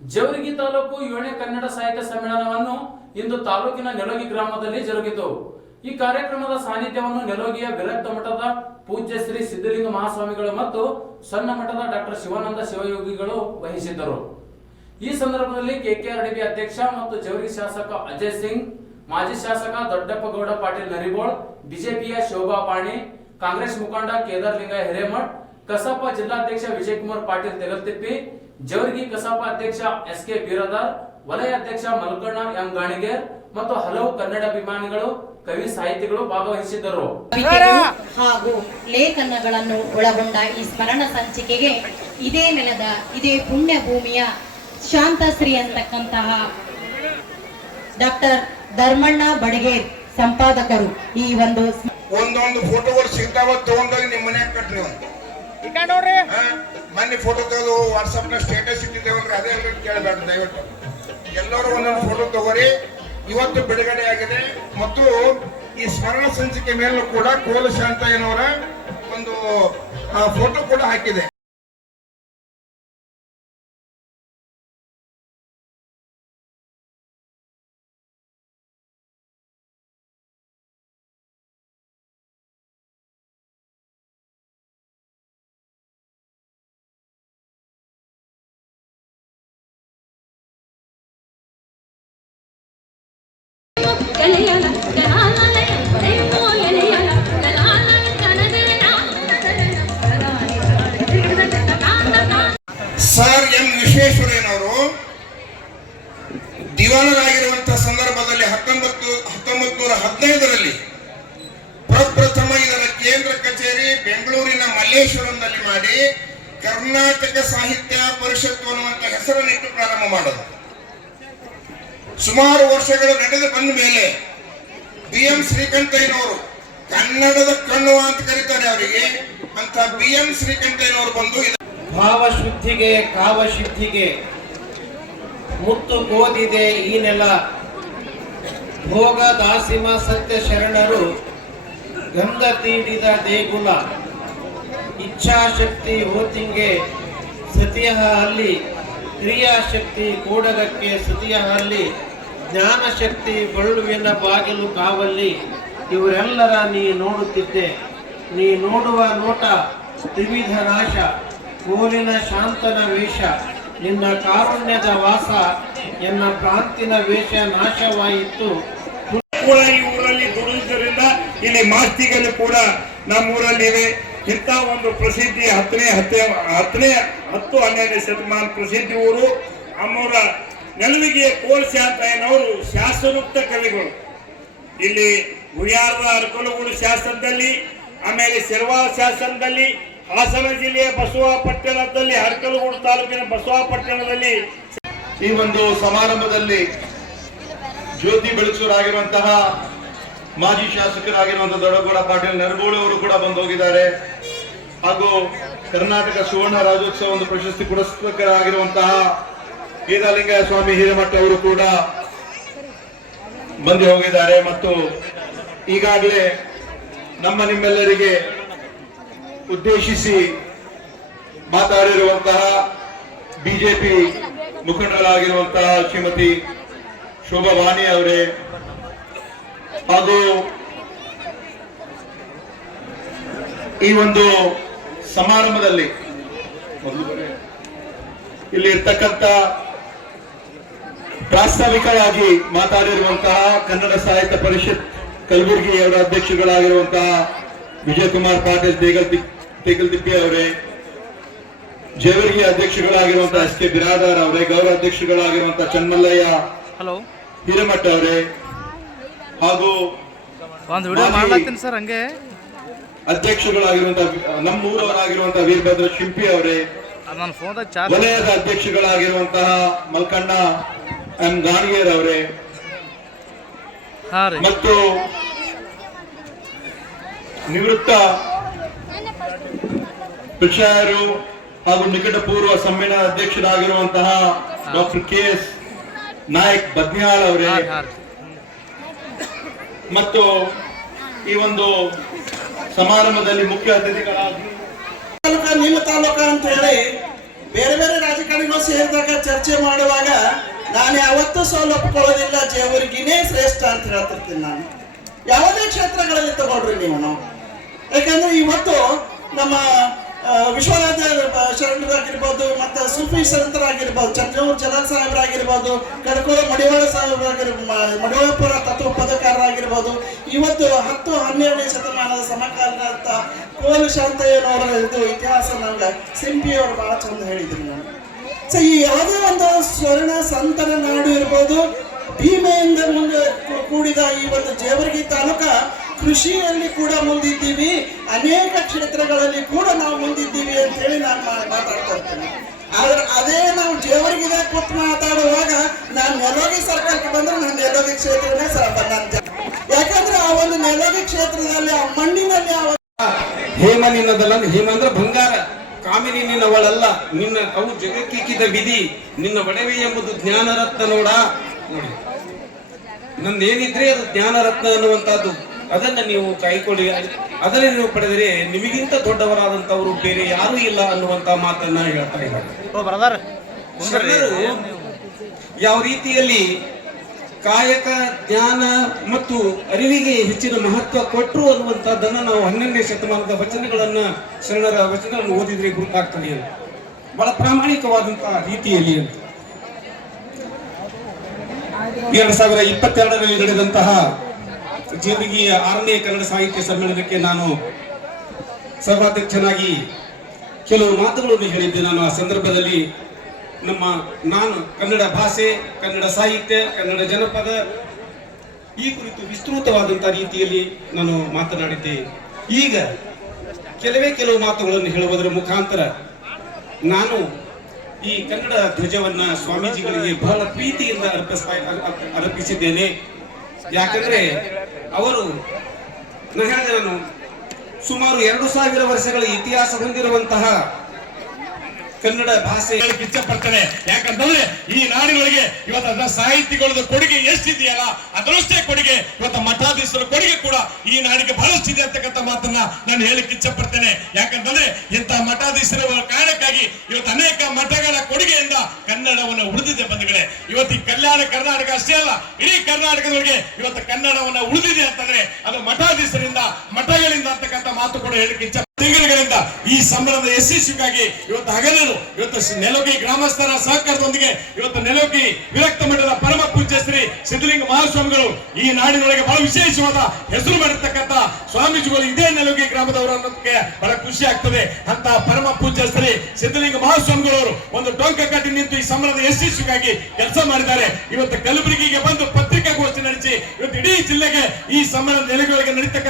ಜೇವರ್ಗಿ ತಾಲೂಕು 7ನೇ ಕನ್ನಡ ಸಾಹಿತ್ಯ ಸಮ್ಮೇಳನವನ್ನು ಇಂದು ತಾಲೂಕಿನ ನೆಲೋಗಿ ಗ್ರಾಮದಲ್ಲಿ ಜರುಗಿತು. ಈ ಕಾರ್ಯಕ್ರಮದ ಸಾನ್ನಿಧ್ಯವನ್ನು ನೆಲೋಗಿಯ ವಿರಕ್ತ ಮಠದ ಪೂಜ್ಯ ಶ್ರೀ ಸಿದ್ದಲಿಂಗ ಮಹಾಸ್ವಾಮಿಗಳು ಮತ್ತು ಸಣ್ಣ ಮಠದ ಡಾಕ್ಟರ್ ಶಿವಾನಂದ ಶಿವಯೋಗಿಗಳು ವಹಿಸಿದ್ದರು. ಈ ಸಂದರ್ಭದಲ್ಲಿ ಕೆಕೆಆರ್ಡಿಬಿ ಅಧ್ಯಕ್ಷ ಮತ್ತು ಜೇವರ್ಗಿ ಶಾಸಕ ಅಜಯ್ ಸಿಂಗ್, ಮಾಜಿ ಶಾಸಕ ದೊಡ್ಡಪ್ಪಗೌಡ ಪಾಟೀಲ್ ನರಿಬೋಳ್, ಬಿಜೆಪಿಯ ಶೋಭಾ ಪಾಣಿ, ಕಾಂಗ್ರೆಸ್ ಮುಖಂಡ ಕೇದಾರ್ ಲಿಂಗ ಹಿರೇಮಠ್, ಕಸಾಪ ಜಿಲ್ಲಾಧ್ಯಕ್ಷ ವಿಜಯಕುಮಾರ್ ಪಾಟೀಲ್ ತೆಗಲ್ತಿಪ್ಪಿ, ಜೇವರ್ಗಿ ಕಸಾಪ ಅಧ್ಯಕ್ಷ ಎಸ್.ಕೆ. ಬೀರದಾರ್, ವಲಯ ಅಧ್ಯಕ್ಷ ಮಲ್ಕಣ್ಣ ಎಂ ಗಾಣಿಗೇರ್ ಮತ್ತು ಹಲವು ಕನ್ನಡಾಭಿಮಾನಿಗಳು, ಕವಿ ಸಾಹಿತಿಗಳು ಭಾಗವಹಿಸಿದ್ದರು. ಹಾಗೂ ಲೇಖನಗಳನ್ನು ಒಳಗೊಂಡ ಈ ಸ್ಮರಣ ಸಂಚಿಕೆಗೆ ಇದೇ ನೆಲದ ಇದೇ ಪುಣ್ಯ ಭೂಮಿಯ ಶಾಂತಶ್ರೀ ಅಂತಕ್ಕಂತಹ ಡಾಕ್ಟರ್ ಧರ್ಮಣ್ಣ ಬಡಗೇರ್ ಸಂಪಾದಕರು ಈ ಒಂದೊಂದು ಫೋಟೋಗಳು ಸಿಗ್ತಾವ ತಗೊಂಡೋಗಿ ನಿಮ್ಮ ಮನೆಯಾಗ ಕಟ್ರಿ. ಮೊನ್ನೆ ಫೋಟೋ ತೆಗೆದು ವಾಟ್ಸಪ್ ನ ಸ್ಟೇಟಸ್ ಇಟ್ಟಿದ್ದೇವಲ್ರಿ, ಅದೇ ಕೇಳಬೇಡ ದಯವಿಟ್ಟು. ಎಲ್ಲರೂ ಒಂದೊಂದು ಫೋಟೋ ತಗೋರಿ. ಇವತ್ತು ಬಿಡುಗಡೆ ಆಗಿದೆ ಮತ್ತು ಈ ಸ್ಮರಣ ಸಂಚಿಕೆ ಮೇಲೂ ಕೂಡ ಕೋಲ ಶಾಂತಯ್ಯನವರ ಒಂದು ಫೋಟೋ ಕೂಡ ಹಾಕಿದೆ. ಸರ್ ಎಂ ವಿಶ್ವೇಶ್ವರಯ್ಯನವರು ದಿವಾನರಾಗಿರುವಂತಹ ಸಂದರ್ಭದಲ್ಲಿ 1915ರಲ್ಲಿ ಪ್ರಪ್ರಥಮ ಇದರ ಕೇಂದ್ರ ಕಚೇರಿ ಬೆಂಗಳೂರಿನ ಮಲ್ಲೇಶ್ವರಂನಲ್ಲಿ ಮಾಡಿ ಕರ್ನಾಟಕ ಸಾಹಿತ್ಯ ಪರಿಷತ್ತು ಅನ್ನುವಂತ ಹೆಸರನ್ನಿಟ್ಟು ಪ್ರಾರಂಭ ಮಾಡೋದು. ಸುಮಾರು ವರ್ಷಗಳು ನಡೆದು ಬಂದ ಮೇಲೆ ಬಿ.ಎಂ. ಶ್ರೀಕಂಠಯ್ಯನವರು, ಕನ್ನಡದ ಕಣ್ಣು ಅಂತ ಕರೀತಾರೆ ಅವರಿಗೆ, ಅಂತ ಬಿ.ಎಂ. ಶ್ರೀಕಂಠಯ್ಯನವರು ಬಂದು ಭಾವಶುದ್ಧಿಗೆ ಕಾವಶುದ್ಧಿಗೆ ಮುತ್ತು ಕೋದಿದೆ ಈ ನೆಲ, ಭೋಗ ದಾಸಿಮ ಸತ್ಯ ಶರಣರು ಗಂಧ ತೀಡಿದ ದೇಗುಲ, ಇಚ್ಛಾಶಕ್ತಿ ಹೋತಿಂಗೆ ಸತಿಯ ಅಲ್ಲಿ, ಕ್ರಿಯಾಶಕ್ತಿ ಕೂಡಗಕ್ಕೆ ಸತಿಯ ಅಲ್ಲಿ, ಜ್ಞಾನಶಕ್ತಿ ಬಳ್ಳುವಿನ ಬಾಗಿಲು ಕಾವಲ್ಲಿ, ಇವರೆಲ್ಲರ ನೀ ನೋಡುತ್ತಿದ್ದೆ, ನೀ ನೋಡುವ ನೋಟ ತ್ರಿವಿಧ ನಾಶ, ಕೋಲಿನ ಶಾಂತನ ವೇಷ, ನಿನ್ನ ಕಾರುಣ್ಯದ ವಾಸ, ಎನ್ನ ಪ್ರಾಂತಿನ ವೇಷ ನಾಶವಾಯಿತು. ಈ ಊರಲ್ಲಿ ದುಡಿಯುವುದರಿಂದ ಇಲ್ಲಿ ಮಾಸ್ತಿಗಳು ಕೂಡ ನಮ್ಮೂರಲ್ಲಿವೆ. ಇಂಥ ಒಂದು ಪ್ರಸಿದ್ಧಿ 10-12ನೇ ಶತಮಾನ ಪ್ರಸಿದ್ಧಿ ಊರು. ಅಮ್ಮವರ ನೆಲವಿಗೆ ಕೋಲ್ ಶಾಂತಯ್ಯನವರು ಶಾಸನೋಕ್ತ ಕವಿಗಳು. ಇಲ್ಲಿ ಗುರಿಯಾರದ ಅರಕಲಗೂಡು ಶಾಸನದಲ್ಲಿ, ಆಮೇಲೆ ಶಿರ್ವಾಳ ಶಾಸನದಲ್ಲಿ, ಹಾಸನ ಜಿಲ್ಲೆಯ ಬಸವಾಪಟ್ಟಣದಲ್ಲಿ, ಅರಕಲಗೂಡು ತಾಲೂಕಿನ ಬಸವಾಪಟ್ಟಣದಲ್ಲಿ ಈ ಒಂದು ಸಮಾರಂಭದಲ್ಲಿ ಜ್ಯೋತಿ ಬೆಳಸೂರಾಗಿರುವಂತಹ ಮಾಜಿ ಶಾಸಕರಾಗಿರುವಂತಹ ದೊಡ್ಡಗೌಡ ಪಾಟೀಲ್ ನರಗೋಳು ಅವರು ಕೂಡ ಬಂದು ಹೋಗಿದ್ದಾರೆ. ಹಾಗೂ ಕರ್ನಾಟಕ ಸುವರ್ಣ ರಾಜ್ಯೋತ್ಸವ ಒಂದು ಪ್ರಶಸ್ತಿ ಪುರಸ್ಕೃತರಾಗಿರುವಂತಹ ಕೇದಾರಲಿಂಗ ಸ್ವಾಮಿ ಹಿರೇಮಠ ಅವರು ಕೂಡ ಬಂದು ಹೋಗಿದ್ದಾರೆ. ಮತ್ತು ಈಗಾಗಲೇ ನಿಮ್ಮೆಲ್ಲರಿಗೆ ಉದ್ದೇಶಿಸಿ ಮಾತಾಡಿರುವಂತಹ ಬಿಜೆಪಿ ಮುಖಂಡರಾಗಿರುವಂತಹ ಶ್ರೀಮತಿ ಶೋಭಾ ವಾಣಿ ಅವರೇ, ಹಾಗೂ ಈ ಒಂದು ಸಮಾರಂಭದಲ್ಲಿ ಇಲ್ಲಿ ಇರ್ತಕ್ಕಂಥ ಪ್ರಾಸ್ತಾವಿಕವಾಗಿ ಮಾತಾಡಿರುವಂತಹ ಕನ್ನಡ ಸಾಹಿತ್ಯ ಪರಿಷತ್ ಕಲಬುರಗಿ ಅವರ ಅಧ್ಯಕ್ಷಗಳಾಗಿರುವಂತಹ ವಿಜಯಕುಮಾರ್ ಪಾಟೀಲ್ ತೆಗಲ್ತಿಪ್ಪಿ ಅವರೇ, ಜೇವರ್ಗಿ ಅಧ್ಯಕ್ಷಗಳಾಗಿರುವಂತಹ ಎಸ್.ಕೆ. ಬಿರಾದಾರ್ ಅವರೇ, ಗೌರವ ಅಧ್ಯಕ್ಷಗಳಾಗಿರುವಂತಹ ಚನ್ಮಲ್ಲಯ್ಯ ಹಿರೇಮಠ ಅವರೇ, ಹಾಗೂ ಅಧ್ಯಕ್ಷಗಳಾಗಿರುವಂತಹ ನಮ್ಮೂರವರಾಗಿರುವಂತಹ ವೀರಭದ್ರ ಶಿಂಪಿ ಅವರೇ, ವಲಯದ ಅಧ್ಯಕ್ಷಗಳಾಗಿರುವಂತಹ ಮಲ್ಕಣ್ಣ ಎಂ ಗಾಣಿಗೇರ್ ಅವರೇ, ಮತ್ತು ನಿವೃತ್ತ ವಿಷಯರು ಹಾಗೂ ನಿಕಟ ಪೂರ್ವ ಸಮ್ಮೇಳನ ಅಧ್ಯಕ್ಷರಾಗಿರುವಂತಹ ಡಾಕ್ಟರ್ ಕೆ.ಎಸ್. ನಾಯಕ್ ಬದ್ನ್ಯಾಳ್ ಅವರೇ, ಮತ್ತು ಈ ಒಂದು ಸಮಾರಂಭದಲ್ಲಿ ಮುಖ್ಯ ಅತಿಥಿಗಳಾಗಿ ನಿಮ್ಮ ತಾಲೂಕ ಅಂತ ಹೇಳಿ ಬೇರೆ ಬೇರೆ ರಾಜಕಾರಣಿಗಳು ಸೇರಿದಾಗ ಚರ್ಚೆ ಮಾಡುವ ಯಾವತ್ತೂ ಸೋಲು ಒಪ್ಕೊಳ್ಳೋದಿಲ್ಲ. ಜೇವರ್ಗಿನೇ ಶ್ರೇಷ್ಠ ಅಂತ ಹೇಳ್ತಿರ್ತೀನಿ ನಾನು. ಯಾವುದೇ ಕ್ಷೇತ್ರಗಳಲ್ಲಿ ತಗೊಳ್ರಿ ನೀವು. ಯಾಕಂದ್ರೆ ಇವತ್ತು ನಮ್ಮ ವಿಶ್ವನಾಥ ಶರಣರಾಗಿರ್ಬೋದು, ಮತ್ತೆ ಸೂಫಿ ಸಂತರಾಗಿರ್ಬೋದು, ಚಂದ್ರೂರು ಜಲಾಲ್ ಸಾಹೇಬರಾಗಿರ್ಬೋದು, ಕಡಕೋಳ ಮಡಿವಾಳ ಮಡಿವಾಳಪುರ ತತ್ವ ಪದಕಾರರಾಗಿರ್ಬೋದು, ಇವತ್ತು 10-12ನೇ ಶತಮಾನದ ಸಮಕಾಲೀನ ಕೋಲು ಶಾಂತಯ್ಯನವರ ಇದು ಇತಿಹಾಸ ನಮ್ಗೆ ಸಿಂಪಿಯವರು ಬಹಳ ಚಂದ ಹೇಳಿದ್ರು ನಾನು. ಸೊ ಈ ಯಾವುದೇ ಒಂದು ಸ್ವರ್ಣ ಸಂತರ ನಾಡು ಇರ್ಬೋದು, ಭೀಮೆಯಿಂದ ಮುಂದೆ ಕೂಡಿದ ಈ ಒಂದು ಜೇವರ್ಗಿ ತಾಲೂಕ ಕೃಷಿಯಲ್ಲಿ ಕೂಡ ಮುಂದಿದ್ದೀವಿ, ಅನೇಕ ಕ್ಷೇತ್ರಗಳಲ್ಲಿ ಕೂಡ ನಾವು ಮುಂದಿದ್ದೀವಿ ಅಂತ ಹೇಳಿ ನಾನು ಮಾತಾಡ್ತಾ ಇರ್ತೇನೆ. ಆದ್ರೆ ಅದೇ ನಾವು ಜೇವರ್ಗಿದೆ ಕೂತ್ ಮಾತಾಡುವಾಗ ನಾನು ನೆಲೋಗಿ ಸರ್ಕಾರಕ್ಕೆ ಬಂದ್ರೆ ನಾನು ನೆಲೋಗಿ ಕ್ಷೇತ್ರನೇ ಯಾಕಂದ್ರೆ ಆ ಒಂದು ನೆಲೋಗಿ ಕ್ಷೇತ್ರದಲ್ಲಿ ಆ ಮಣ್ಣಿನಲ್ಲಿ ಹೇಮ ನಿನ್ನದಲ್ಲ, ಹೇಮ ಅಂದ್ರೆ ಬಂಗಾರ, ಕಾಮಿನಿ ನಿನ್ನವಳಲ್ಲ, ನಿನ್ನ ಅವು ಜಗಕ್ಕಿಕ್ಕಿದ ವಿಧಿ, ನಿನ್ನ ಒಡವೆ ಎಂಬುದು ಜ್ಞಾನರತ್ನ ನೋಡ. ನೋಡಿ, ನಂದೇನಿದ್ರೆ ಅದು ಜ್ಞಾನರತ್ನ ಅನ್ನುವಂತಹದ್ದು, ಅದನ್ನ ನೀವು ಕಾಯ್ಕೊಳ್ಳಿ, ಅದನ್ನ ನೀವು ಪಡೆದರೆ ನಿಮಗಿಂತ ದೊಡ್ಡವರಾದಂತವರು ಬೇರೆ ಯಾರೂ ಇಲ್ಲ ಅನ್ನುವಂತ ಮಾತನ್ನ ಹೇಳ್ತಾ ಇದ್ದಾರೆ. ಶರಣರು ಯಾವ ರೀತಿಯಲ್ಲಿ ಕಾಯಕ, ಜ್ಞಾನ ಮತ್ತು ಅರಿವಿಗೆ ಹೆಚ್ಚಿನ ಮಹತ್ವ ಕೊಟ್ಟರು ಅನ್ನುವಂಥದ್ದನ್ನ ನಾವು 12ನೇ ಶತಮಾನದ ವಚನಗಳನ್ನ, ಶರಣರ ವಚನಗಳನ್ನು ಓದಿದ್ರೆ ಗುರುತಾಗ್ತದೆ ಅಂತ, ಬಹಳ ಪ್ರಾಮಾಣಿಕವಾದಂತಹ ರೀತಿಯಲ್ಲಿ ಅಂತ. 2022ರಲ್ಲಿ ನಡೆದಂತಹ ಜೇವರ್ಗಿಯ 6ನೇ ಕನ್ನಡ ಸಾಹಿತ್ಯ ಸಮ್ಮೇಳನಕ್ಕೆ ನಾನು ಸರ್ವಾಧ್ಯಕ್ಷನಾಗಿ ಕೆಲವು ಮಾತುಗಳನ್ನು ಹೇಳಿದ್ದೆ. ನಾನು ಆ ಸಂದರ್ಭದಲ್ಲಿ ನಾನು ಕನ್ನಡ ಭಾಷೆ, ಕನ್ನಡ ಸಾಹಿತ್ಯ, ಕನ್ನಡ ಜನಪದ ಈ ಕುರಿತು ವಿಸ್ತೃತವಾದಂತಹ ರೀತಿಯಲ್ಲಿ ನಾನು ಮಾತನಾಡಿದ್ದೆ. ಈಗ ಕೆಲವು ಮಾತುಗಳನ್ನು ಹೇಳುವುದರ ಮುಖಾಂತರ ನಾನು ಈ ಕನ್ನಡ ಧ್ವಜವನ್ನ ಸ್ವಾಮೀಜಿಗಳಿಗೆ ಬಹಳ ಪ್ರೀತಿಯಿಂದ ಅರ್ಪಿಸಿದ್ದೇನೆ. ಯಾಕಂದ್ರೆ ಅವರು ನಾನು ಸುಮಾರು 2000 ವರ್ಷಗಳ ಇತಿಹಾಸ ಹೊಂದಿರುವಂತಹ ಕನ್ನಡ ಭಾಷೆ ಇಚ್ಛಪಡ್ತೇನೆ. ಯಾಕಂತಂದ್ರೆ ಈ ನಾಡಿನೊಳಗೆ ಇವತ್ತು ಸಾಹಿತಿಗಳದ ಕೊಡುಗೆ ಎಷ್ಟಿದೆಯಲ್ಲ ಅದರಷ್ಟೇ ಕೊಡುಗೆ ಇವತ್ತು ಮಠಾಧೀಶರ ಕೊಡುಗೆ ಕೂಡ ಈ ನಾಡಿಗೆ ಬಹಳಷ್ಟಿದೆ ಅಂತಕ್ಕಂಥ ಮಾತನ್ನ ನಾನು ಹೇಳಿಕ್ಕೆ ಇಚ್ಛಪಡ್ತೇನೆ. ಯಾಕಂತಂದ್ರೆ ಇಂಥ ಮಠಾಧೀಶರ ಕಾರಣಕ್ಕಾಗಿ ಇವತ್ತು ಅನೇಕ ಮಠಗಳ ಕೊಡುಗೆಯಿಂದ ಕನ್ನಡವನ್ನು ಉಳಿದಿದೆ ಬಂಧುಗಳೇ. ಇವತ್ತು ಈ ಕಲ್ಯಾಣ ಕರ್ನಾಟಕ ಅಷ್ಟೇ ಅಲ್ಲ, ಇಡೀ ಕರ್ನಾಟಕದೊಳಗೆ ಇವತ್ತು ಕನ್ನಡವನ್ನ ಉಳಿದಿದೆ ಅಂತಂದ್ರೆ ಅದು ಮಠಾಧೀಶರಿಂದ, ಮಠಗಳಿಂದ ಅಂತಕ್ಕಂಥ ಮಾತು ಕೂಡ ಹೇಳಿಕ್ಕೆ ಇಚ್ಛ. ತಿಂಗಳುಗಳಿಂದ ಈ ಸಂಭ್ರಮದ ಯಶಸ್ವಿಗಾಗಿ ಇವತ್ತು ಹಗಲಿರುಳು ಇವತ್ತು ನೆಲೋಗಿ ಗ್ರಾಮಸ್ಥರ ಸಹಕಾರದೊಂದಿಗೆ ಇವತ್ತು ನೆಲೋಗಿ ವಿರಕ್ತ ಮಠದ ಪರಮ ಪೂಜ್ಯ ಶ್ರೀ ಸಿದ್ಧಲಿಂಗ ಮಹಾಸ್ವಾಮಿಗಳು ಈ ನಾಡಿನೊಳಗೆ ಬಹಳ ವಿಶೇಷವಾದ ಹೆಸರು ಮಾಡಿರ್ತಕ್ಕಂಥ ಸ್ವಾಮೀಜಿಗಳು ಇದೇ ನೆಲೋಗಿ ಗ್ರಾಮದವರು ಅನ್ನೋದಕ್ಕೆ ಬಹಳ ಖುಷಿ ಆಗ್ತದೆ. ಅಂತ ಪರಮ ಪೂಜ್ಯ ಶ್ರೀ ಸಿದ್ಧಲಿಂಗ ಮಹಾಸ್ವಾಮಿಗಳವರು ಒಂದು ಟೊಂಕ ಕಟ್ಟಿ ನಿಂತು ಈ ಸಂಭ್ರಮದ ಯಶಸ್ವಿಗಾಗಿ ಕೆಲಸ ಮಾಡಿದ್ದಾರೆ. ಇವತ್ತು ಕಲಬುರಗಿಗೆ ಬಂದು ಪತ್ರಿಕಾಗೋಷ್ಠಿ ನಡೆಸಿ ಇವತ್ತು ಇಡೀ ಜಿಲ್ಲೆಗೆ ಈ ಸಂಭ್ರಮದ ನೆಲೆಗಳಿಗೆ ನಡೀತಕ್ಕಂಥ